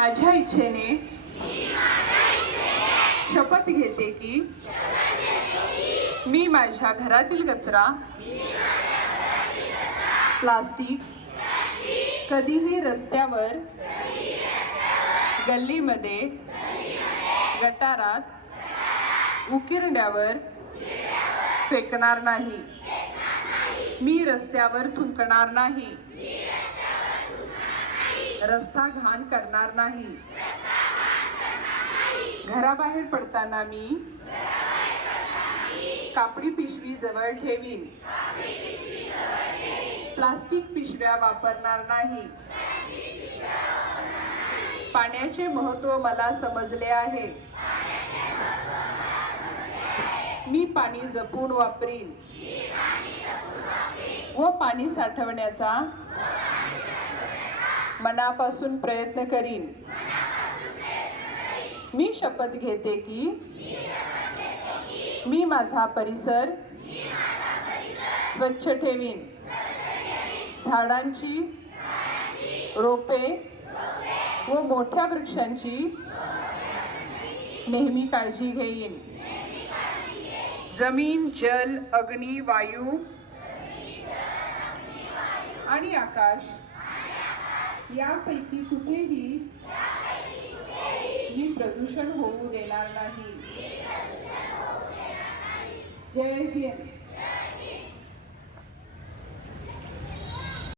माझ्या इच्छेने शपथ घेते की मी माझ्या घरातील कचरा प्लास्टिक कधीही रस्त्यावर गल्लीमध्ये गटारात उकिरड्यावर फेकणार नाही. मी रस्त्यावर थुंकणार नाही. रस्ता घाण करणार नाही. घराबाहेर पडताना मी कापडी पिशवी जवळ ठेवीन. प्लास्टिक पिशव्या वापरणार नाही. पाण्याचे महत्त्व मला समजले आहे. मी पाणी जपून वापरीन व पाणी साठवण्याचा मनापासून प्रयत्न करीन. मी शपथ घेते की मी माझा परिसर स्वच्छ ठेवीन. झाडांची रोपे व मोठ्या वृक्षांची नेहमी काळजी घेईन. जमीन, जल, अग्नी, वायू आणि आकाश यापैकी कुठेही मी प्रदूषण होऊ देणार नाही. जय हिंद.